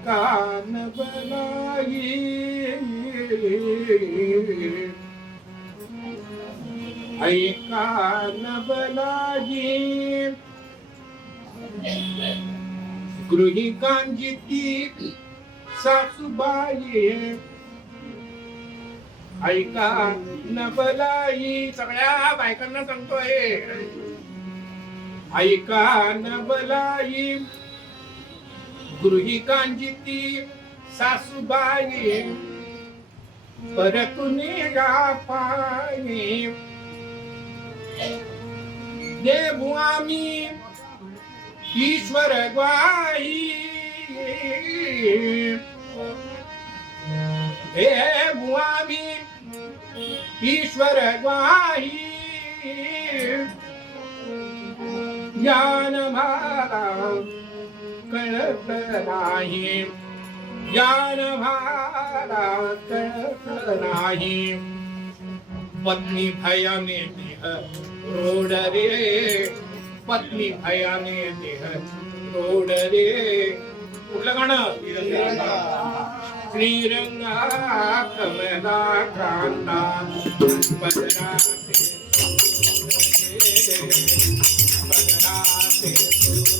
ऐका न बलाई ऐका न बलाई गृहिकांची ती सासूबाई ऐका न बलाई सगळ्या बायकांना सांगतोय. ऐका बलाई गृहिकांची ती सासूबाई परतून पाणी. देऊ आम्ही ईश्वर ग्वाही. देऊ आम्ही ईश्वर ग्वाही. ज्ञान मला नाही ज्ञान कळत नाही पत्नी भयाने देह, रोड रे। पत्नी भयाने देह, रोड रे। कुठलं गाणं? श्रीरंगा कमला कांता पदरा पदराते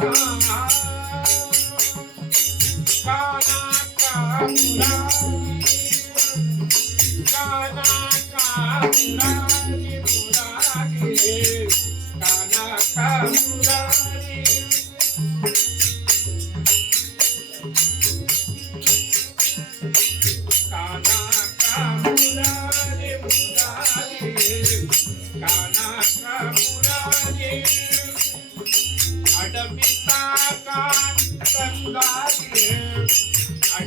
सात सोची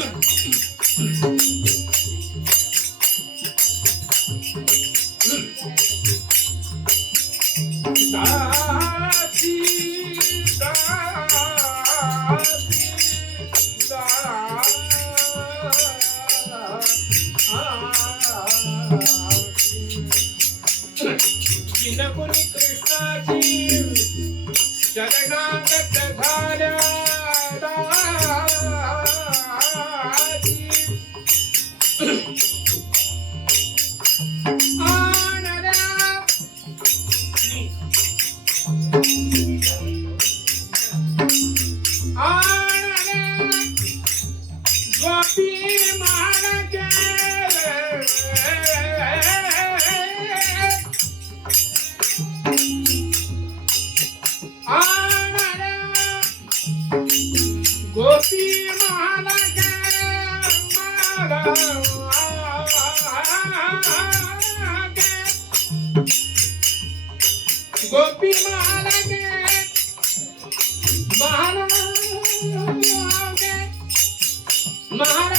Bye. गोपी महाराज महाराज गोपी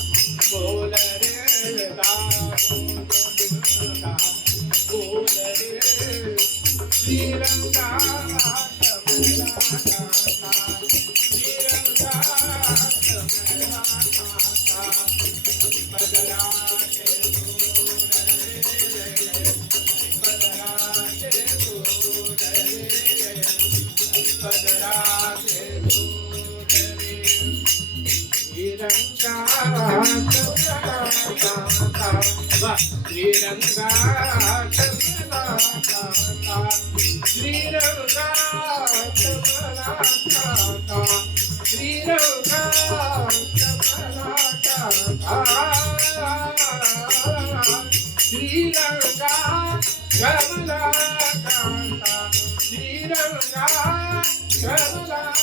శ్రీరంగా కమలా శ్రీరంగా కమలా శ్రీరంగా